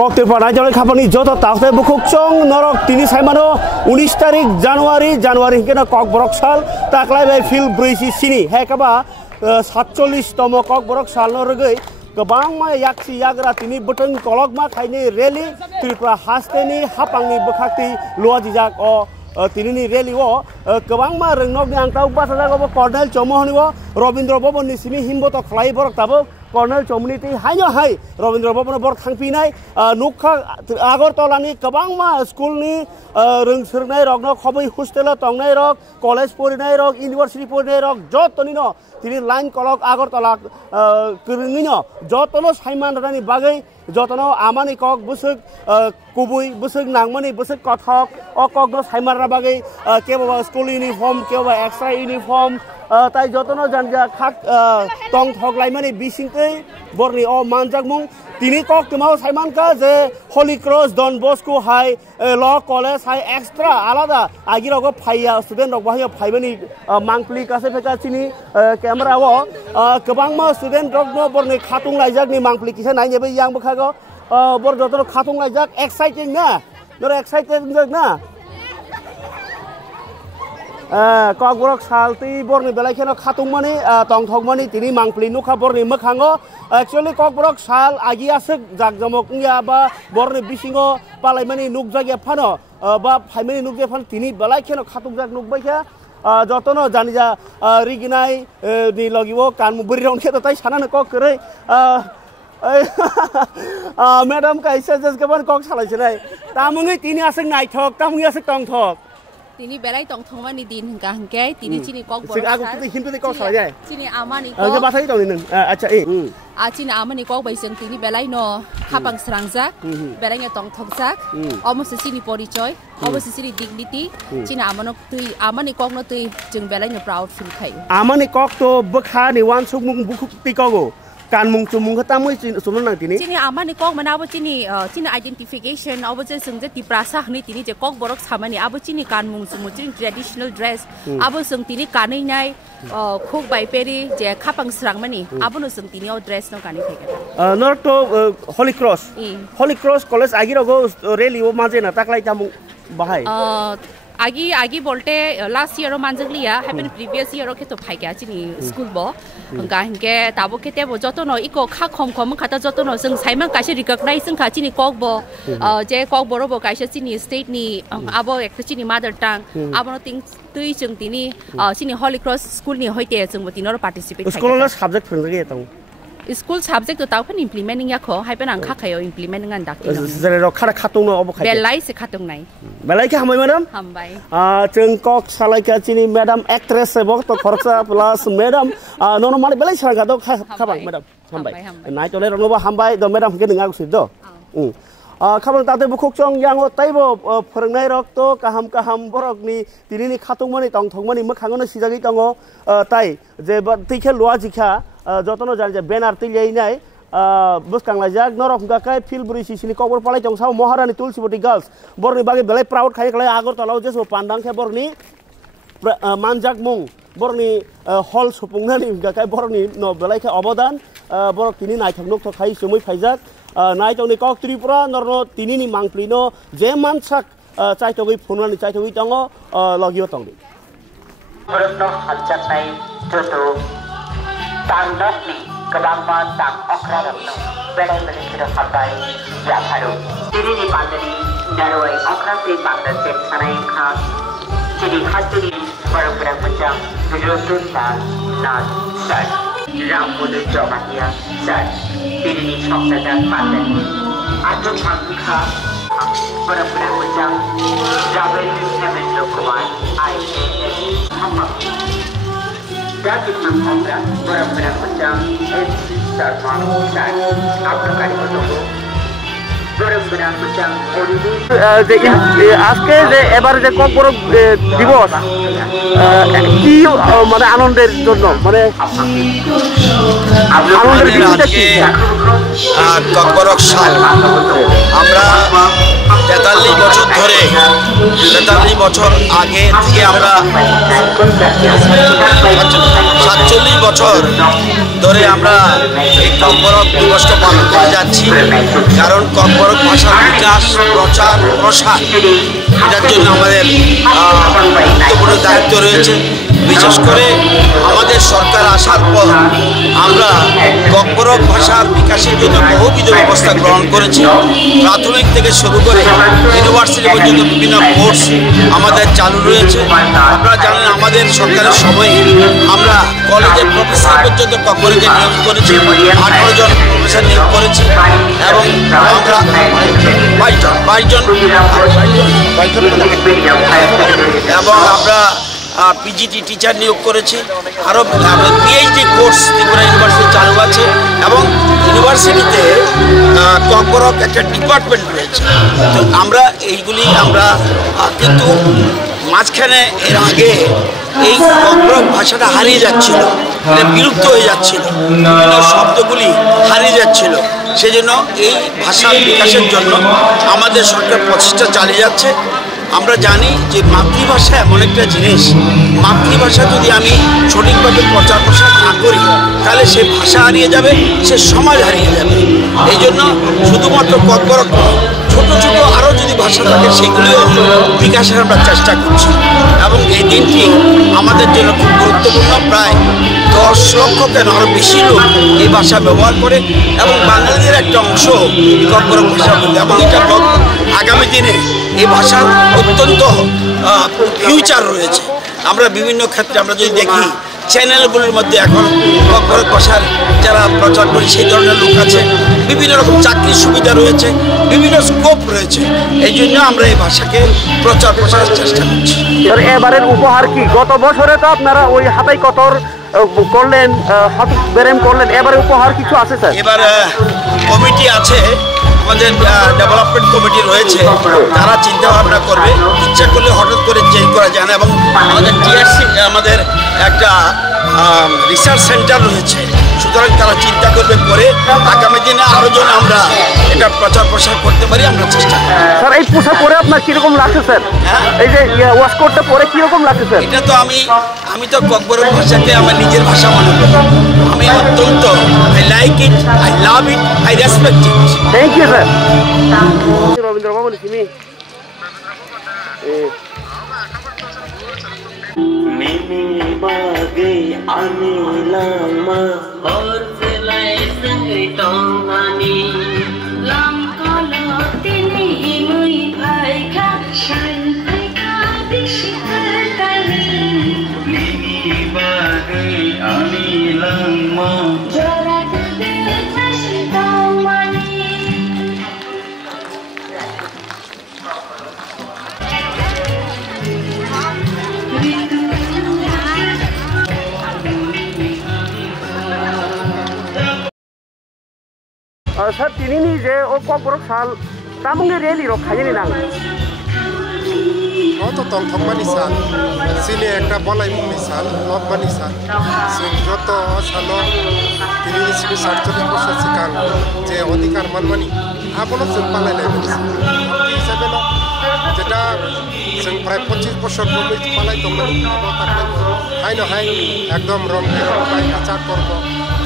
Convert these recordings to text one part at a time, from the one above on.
ককতে পানাই জলে খাপানি যত তাতে বুকুক চং নরক তিনি সাইমানো 19 তারিখ জানুয়ারি হিকেনা কক বরক সাল তাকলাই বাই ফিল ব্রৈসি সিনি হেকাবা 47তম কক বরক সাল নরগৈ गोबां मा याक्सि याग्रा तिनि बटन कलक मा खाइनि रेली त्रिपुरा हास्तेनि हापांनि बखाक्ति लुआजिजाक अ तिनिनि रेली ओ गोबां मा रोंनकनि आंताव बाथाजागो कर्नेल चौमोहनि ओ रवीन्द्र भवननि सिनि हिमबत खलाय बरक ताबो कर्नेल चौमोहनि ति हायनो हाय रवीन्द्र भवन बर थांफिनाय नुखा आगरतलानि गोबां मा स्कुलनि रोंसोरनाय रक न खबै हस्टेल तंनाय रक कलेज परिनाय रक इउनिभार्सिटी परिनाय रक जतनि न तिनि लाइन कलक आगरतला करङै न जतनो साइमान रानि बागै जतनो आमानि कक बुसुक कुबुय बुसुक नांमानि बुसुक कथक अ कक न साइमान रा बागै केबा स्कुल इउनिफर्म केबा एक्स्ट्रा इउनिफर्म ताई जतनो जानजा खाक तंग थगलायमानि बिसिंकै बरनि अ मानजाकमुं तिनि कक तमाव साइमान का जे हली क्रस डन बस्को हाई ल कलेज हाई एक्स्ट्रा आलादा आगिरागो फाइया स्टुडेन्ट रक बाहाय फाइबानि मांकलि कासे फेका चिनि कैमरा ओ गोबां मा स्टुडेन्ट रक न बरनि खातुं लाइजाकनि मांकलि किसा नायनोबो यां बखागो बर जतनो खातुं लाइजाक एक्साइटिंग ना नर एक्साइटेड ना कक बरक सालति बरनि बेलायखेनो खातुंमानि तंथगमानि तिनि मांकलि नुखा बरनि मोखाङो एक्चुअली कक बरक साल आगियासो जाकजमकनिया बा बरनि बिसिङो पालायमानि नुकजागिया फानो बा फाइमानि नुकजागिया फानो तिनि बेलायखेनो खातुंजाक नुकबायखा जतनो जानिजा रिगिनाय नि लगिबो कानमु बोरि रंखे तताय सानानो कक करै मैडम काइसे जस गबन कक सालायसनाय तामुङै तिनि आसक नायथक तामुङै आसक तंथक तिनी बेलाय तंथंमानि दिन हंका हंके तिनी चिनि कक बरक आगु तिनि हिमतनि कक सालाय चिनि आमानि कक जे बाथाय दंनि नों अच्छा ए चिनि आमानि कक बायजों तिनि बेलाय न खापां स्रांजाक बेलाय तंथकजाक अमसे चिनि परिचय अमसे चिनि डिग्निटी चिनि आमानि कक न तुइ जों बेलाय न प्राउड फिल खायो आमानि कक तो बखानि वान सुमुं बुखुक पिकगो कानमुं चुमुं खतामै सुमन नांतिनि चिनि आमानि कक मनाबो चिनि आइडेंटिफिकेशन अबो जे जों जे तिप्रासा हनि तिनि जे कक बरक सामानि आबो चिनि कानमुं चुमुं चिनि ट्रेडिशनल ड्रेस आबो जों तिनि कानैनाय खुक बायपेरि जे खापां स्रांमानि आबो न जों तिनि ड्रेस न कानै फैगोन नर्थ हली क्रस कलेज आगिरगो रेली ओ माजेना ताकलाय तामुं बाहाय आगी बोलते लास्ट ईयर मानजगलिया हैपन प्रीवियस ईयर के तो फाइगा चिनि स्कूल बो गाहके ताबो केते बो जतनो इको खा खम खम खाता जतनो जों साइमा कासे रिकॉग्नाइज जों खाचिनि कक बो जे कक बरो बो कासे चिनि स्टेट नि आबो एक चिनि मदर टंग आबो थिंग तुइ जों तिनि चिनि हली क्रस स्कूल नि होइते जों बो तिनरो पार्टिसिपेट स्कूल सब्जेक्ट फोरगे ताउ स्कूल सब्जेक्ट तो ताउखन इम्प्लिमेंटिंग याखो हाइपन आं खाखायो इम्प्लिमेंटिंग आं दाखि जरे र खारा खातुं न अबो खाय बेलाय से खातुं नाय बेलाय के हामबाय मैडम हामबाय जों कक सालायका चिनि मैडम एक्ट्रेस एबो तो खरसा प्लस मैडम ननो माने बेलाय सागा दो खाबाय मैडम हामबाय नाय तले रनोबो हामबाय द मैडम के नङा गुसि दो खाबन ताते बुखुक चंग यांगो ताइबो फोरोंनाय रक तो काहाम बरकनि तिनिनि खातुंमानि तंथंमानि मोखाङनो सिजागै दङो ताइ जे तैखे लुआ जिखा जतनो जान बेनार तिलायनाय बुसखांलायजाक नरक गाकाय फिलब्रि सिसिनि कबर पालाय जंसा महारानी तुलसीवती गर्ल्स बरनि बागे बेलाय प्राउड खायखलाय आगरतलाव जेसो पांडांखे बरनि मानजाक मुं बरनि हल सुपुंनानि गाकाय बरनि न बेलायखे अबदान बरक तिनि नायथांनुक थखाय सुमै फायजाक नायथंनि कक त्रिपुरा नरनो तिनिनि मांप्लिनो जे मानसाक चाइथगै फुननानि चाइथगै दङ लगियो तंनि बरनो हालचानाय जतो तांडकनि गोबांबा तां अख्रारमनो बेलाय खिरो हाबाय जाफारो तिनिनि पान्दनि नारवाय अख्राते बांदा सेट सानाय खा तिनि हातनि परम्परा मोजां बिरोसुता नाथ सार रामबोदु जमातिया सार तिनिनि संसादा पान्दनि आजो थांखा परम्परा मोजां राबेल हेमेन्द्र कुमार IAS हामा Dapat mengobrol beberapa macam sarman dan apa kali bertemu beberapa macam holiday আজকে যে এবারে যে কক বড় দিবস কি মানে আনন্দের জন্য মানে আনন্দের বিষয়টা কি কক বড় সাল আমরা 43 বছর ধরে 43 বছর আগে থেকে আমরা 47 বছর ধরে আমরা এই ককবরক দিবসটা পালন করে যাচ্ছি। কারণ ককবরক ভাষার বিকাশ, প্রচার, প্রসার এটার জন্য আমাদের গুরুত্বপূর্ণ দায়িত্ব রয়েছে। বিশেষ করে আমাদের সরকার আসার পর আমরা ককবরক ভাষার বিকাশের জন্য বহুবিধ ব্যবস্থা গ্রহণ করেছি। প্রাথমিক থেকে শুরু করে ইউনিভার্সিটি পর্যন্ত বিভিন্ন কোর্স আমাদের চালু রয়েছে। আপনারা জানেন আমাদের সরকারের সময়ে আমরা কলেজের প্রফেসর পর্যন্ত ককবরকে নিয়োগ করেছি, 18 জন প্রফেসর নিয়োগ করেছি এবং আমরা 22 এবং আমরা পিজিটি টিচার নিয়োগ করেছি। আরও পিএইচডি কোর্স ত্রিপুরা ইউনিভার্সিটি চালু আছে এবং ইউনিভার্সিটিতে ককবরক একটা ডিপার্টমেন্ট রয়েছে। তো আমরা এইগুলি আমরা কিন্তু মাঝখানে এর আগে এই ককবরক ভাষাটা হারিয়ে যাচ্ছিল, বিলুপ্ত হয়ে যাচ্ছিল, শব্দগুলি হারিয়ে যাচ্ছিল। সেজন্য এই ভাষার বিকাশের জন্য আমাদের সরকার প্রচেষ্টা চালিয়ে যাচ্ছে। আমরা জানি যে মাতৃভাষা এমন একটা জিনিস, মাতৃভাষা যদি আমি সঠিকভাবে প্রচার প্রসার না করি তাহলে সে ভাষা হারিয়ে যাবে, সে সমাজ হারিয়ে যাবে। এই জন্য শুধুমাত্র ককবরক ছোটো ছোটো আরও যদি ভাষা থাকে সেগুলিও বিকাশের আমরা চেষ্টা করছি এবং এই দিনটি আমাদের জন্য খুব গুরুত্বপূর্ণ। প্রায় 10 লক্ষ কেন আরও বেশি লোক এই ভাষা ব্যবহার করে এবং বাঙালিদের একটা অংশ ককবরক ভাষা বলে এবং এটা আগামী দিনে এই ভাষার অত্যন্ত ফিউচার রয়েছে। আমরা বিভিন্ন ক্ষেত্রে আমরা যদি দেখি চ্যানেলগুলির মধ্যে এখন ককবরক ভাষার যারা প্রচার করে সেই ধরনের লোক আছে, বিভিন্ন রকম চাকরির সুবিধা রয়েছে, বিভিন্ন স্কোপ রয়েছে। এই জন্য আমরা এই ভাষাকে প্রচার প্রসারের চেষ্টা করছি। এবারের উপহার কি? গত বছরে তো আপনারা ওই হাতাই কতর করলেন, বেরেম করলেন, এবারে উপহার কিছু আছে স্যার? এবার কমিটি আছে, আমাদের ডেভেলপমেন্ট কমিটি রয়েছে, তারা চিন্তা ভাবনা করবে। ইচ্ছা করলে হঠাৎ করে চেঞ্জ করা যায় না এবং আমাদের টিআরসি আমাদের একটা রিসার্চ সেন্টার রয়েছে, সুতরাং তারা চিন্তা করবে করে আগামী দিনে আরও যেন আমরা এটা প্রচার প্রসার করতে পারি আমরা চেষ্টা করি। স্যার এই পোশাক পরে আপনার কীরকম লাগছে স্যার? এই যে ওয়াশকোটটা পরে কীরকম লাগছে স্যার? এটা তো আমি তো ককবরক ভাষাকে আমার নিজের ভাষা মনে করি। আমি অত্যন্ত I like it, I love it, I respect it. Thank you sir. Rabindra Bhavan চিনি मैंने बागे आने लामा और फैलाए संगे टोंगानी लाम कालो तिनी मुई भाई का शांति का दिशतानी मैंने बागे आने लामा जोरा दे ताशी टोंगानी স্যার তিনি যে ও ককবরক সাল তামুঙ্গে রেলি রক্ষাইনি নাং অত তং থকমানি সাল সিনে একটা বলাই মুনি সাল লবমানি সাল সিন যত সাল তিনি সিবি 47 বছর সিকাং যে অধিকার মানমানি আপনো जों পালাইলাই হিসাবে যেটা जों প্রায় 25 বছর ধরে পালাই দমনি হাইনো হাই একদম রং পাই আচার করব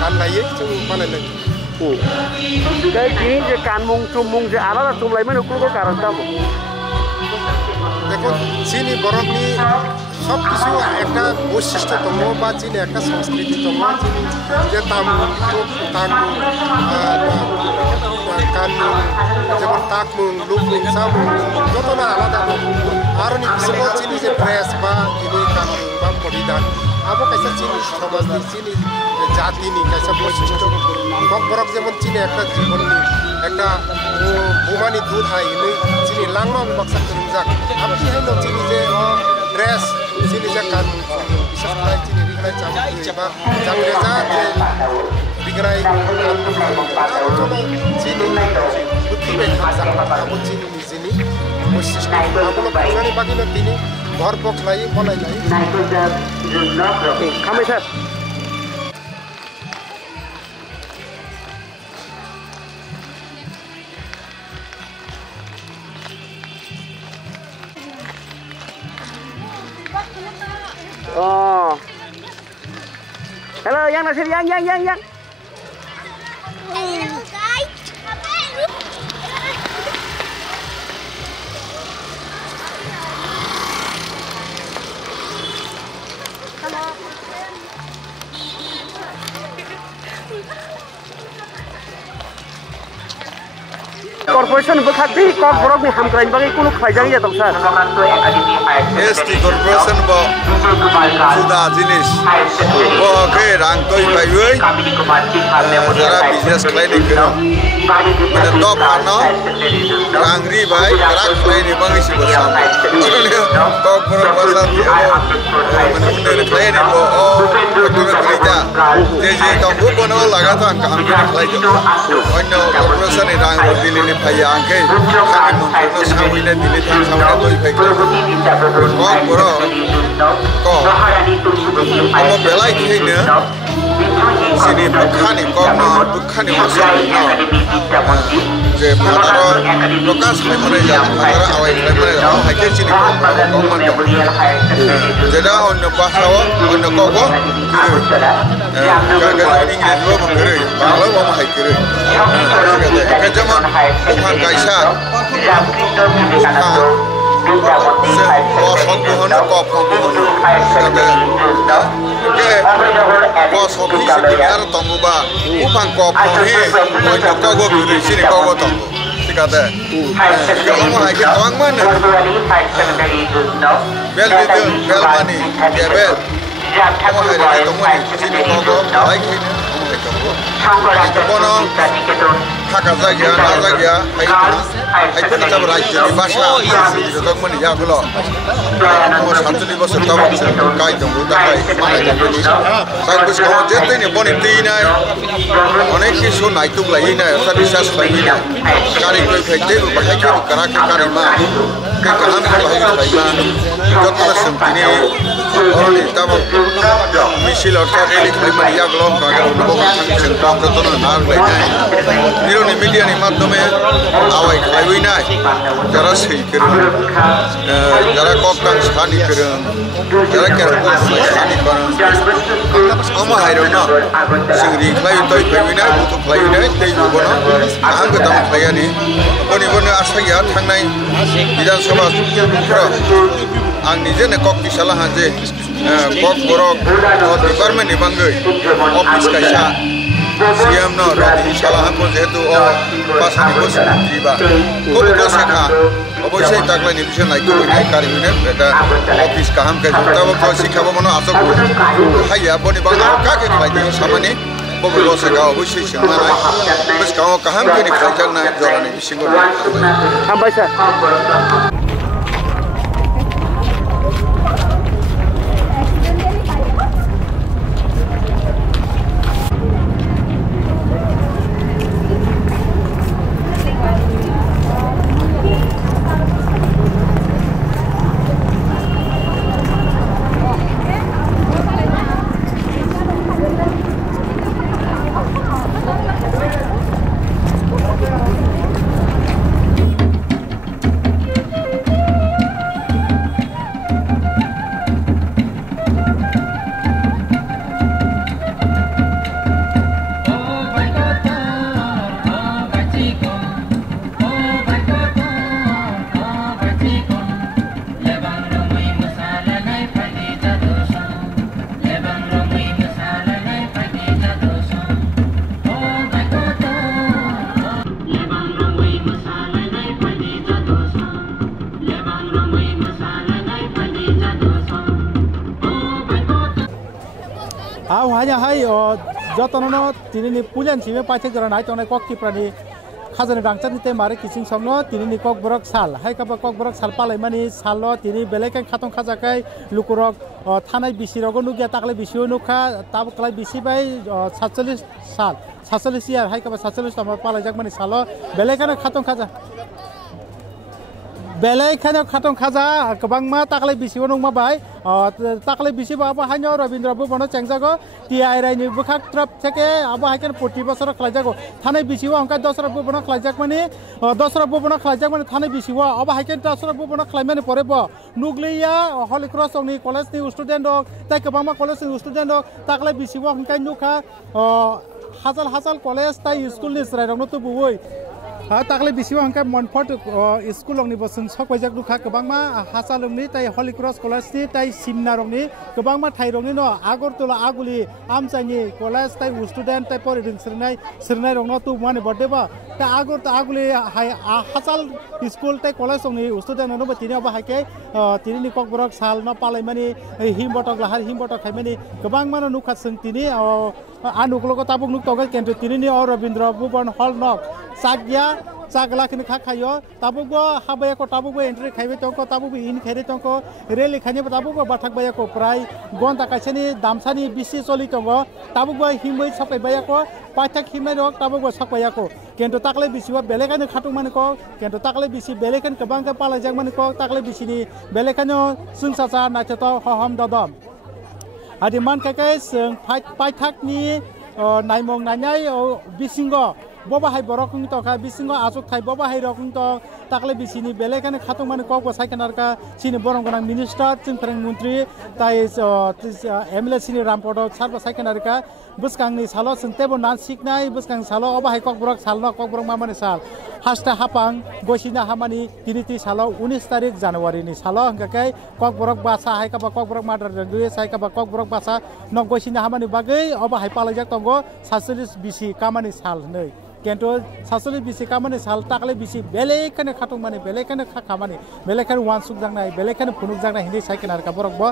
কান লাইয়ে जों পালাইলাই তিনি যে কানমুং চুমুং যে আলাদা চুমলাইমেন ওগুলো কারণ দাম দেখুন চিনি বরফনি সব কিছু একটা বৈশিষ্ট্য দङ বা চিনি একটা সংস্কৃতি দङ চিনি যে তামুং তাকমুং কানমুং যেমন তাকমুং লুকমুং সামুং যত না আলাদা আর নি বিসিবাव চিনি যে ড্রেস বা চিনি কানমুং বা পরিধান আবো কাইসা চিনি সমাজনি চিনি জাতিনি কাইসা বৈশিষ্ট্য ককবরক যেমন চিনি একটা জীবননি একটা বোমানি দুধ হাই চিনি লাংমা বাক্সা করিং যাক আপনি হাইনো চিনি যে ড্রেস চিনি যে কানমুং বিশেষ করে চিনি রিগনাই চামুং বা জাংরেজা যে রিগনাই চিনি বুদ্ধি বে হামসা আবো চিনি চিনি বৈশিষ্ট্য আবলো পুরানি বাগিনো তিনি ঘর বকলাই বলাইলাই খামে sir Oh. Hello, yang nasib yang. Corporation berkati kok borok ni hamkrain bagi kuno khajang ya tong sar. ST Corporation bo sudah jenis bo ke rang toi bai wei jara business klai ni kero mana top ano rang ri bai rak klai ni bangi si bo sam kok borok pasar mana unde klai ni bo kuno kerja je tong bu kono laga to ang kam klai jo onno corporation ni rang dili ni Ayah angke, kami mungkin sama ini dilihat sama itu baik. Kok bro, kok, kamu belai kini, sini bukan masuk, je padahal lokasi mana ya, padahal awal mana, awal haji sini kok mana. Jadi orang bahasa orang kok, kalau ini dua mengkiri, kalau mau haji, kejaman. Bukan kaisar, bukan kosong buhono, kopong buhono. Kosong ini sebenarnya tunggu bah, bukan kopong ini, untuk kau beri sini kau tunggu. Sikatnya, kalau mau haji tuang mana? Bel itu, bel mani, dia bel. Kamu haji tunggu ni, sini kau haji ni. Kono kakak saja, hai pun kita beraja di bahasa, itu mana ya kalau, kamu satu di bahasa tahu kai tunggu tak kai mana jadi ni, saya bus kamu jatuh ni bonit ini, onek kisu naik tu lagi ni, saya bisa lagi ni, kari kau kerja, bahaya kau kerana kari mah, kekalan kau lagi lagi, jatuh nasib ini, orang itu misil atau relik lima dia kalau kalau bukan sentuh keturunan hal lainnya. Niru ni media ni maklumnya awal kelawi nai, jara sih kerana, jara kokang sahani kerana, jara kerana sahani kerana. Ama hari na, singri kelawi tu kelawi nai, butuh kelawi nai, tapi bukan. Aham ketemu kelawi ni, boni asal ya thang nai, tidak sebab kerana. Ang nije ne kok disalah aja, kok borok, department ni banggai, office kaisa, siam no, roti disalah pun itu pasang itu tiba, kok itu sekah, apa sih tak lain itu naik turun naik kari ini, ada office kaham kaisa, tapi kalau si kamu mana asal pun, hayya pun ibang kakek lagi sama ni, bawa sekah, apa sih semua naik, terus kamu kaham kini kaisa naik jalan ini singgul, sampai sah. hanya hai jotono tinini pujan sime pace jaran hai tonai kok kiprani khazan gangchan te mare kising somno tinini kok borok sal hai ka kok borok sal palai mani sallo tini belekai khatong khajakai lukurok thanai bisirogo nugia takle bisio nukha tab klai bisi bai 47 sal 47 year hai ka 47 tama palai jak mani salo belekana khatong khaja belai khana khatong khaja kabang ma taklai bisibo nong ma bai taklai bisibo abo hanyo Rabindra Bhuban chengjago TI rai ni bukhak trap theke abo haiken 40 bosor khlaijago thanai bisibo angka Dasra Bhuban khlaijak mani Dasra Bhuban khlaijak mani thanai bisibo abo haiken Dasra Bhuban khlaimani porebo nugleya Holy Cross ni college ni student dok tai kabang ma college ni student dok taklai bisibo angka nuka hasal college tai school ni srai rong to buoi takle bisiwa angka monfort school ongni bosung sokwaijak dukha kabangma hasalungni tai Holy Cross college ni tai simna rongni kabangma thairongni no Agartala aguli amchani college tai student tai poriding sirnai rongno tu mane birthday ba ta Agartala aguli hasal school tai college ongni student no ba tini ba haike tini ni kokborok sal no palaimani himbotok lahar himbotok khaimani kabangma no nukha sung tini anuklogo tabuk nuk togal kento tini ni Rabindra Bhuban hall nok sagya sagla kini khakhayo tabugo habaya ko tabugo entry khaibe tongko tabugo in khaire tongko reli khani tabugo bathak baya ko prai gonta kaisani damsani bisi choli tongo tabugo himbai sakai baya ko paithak himai rok tabugo sakbaya ko kento takle bisiwa belekani khatung mane ko kento takle bisi belekan kabang ka pala jag mane ko takle bisini belekano sungsacha nachato hoham dadam adi man kakai sung paithak ni naimong nanyai bisingo boba hai borokung to kha bisingo azuk thai boba hai rokung to takle bisini belekane khatung mane kok saikenar ka sini borong gonang minister chingprang mantri tai MLA sini rampodo sarba saikenar ka buskang ni salo sentebo nan siknai buskang salo oba hai kok borok salno kok borok mamane sal hasta hapang gosina hamani tiniti salo 19 tarik Januari ni salo hangkai kok borok basa hai ka kok borok madar duye sai ka kok borok basa no gosina hamani bagai oba hai palajak tongo 47 bisi kamani sal nei kento 47 bisi kamani sal takle bisi belekane khatung mane belekane khamani belekane wansuk jangnai belekane phunuk jangnai hindi saikenar ka borok bo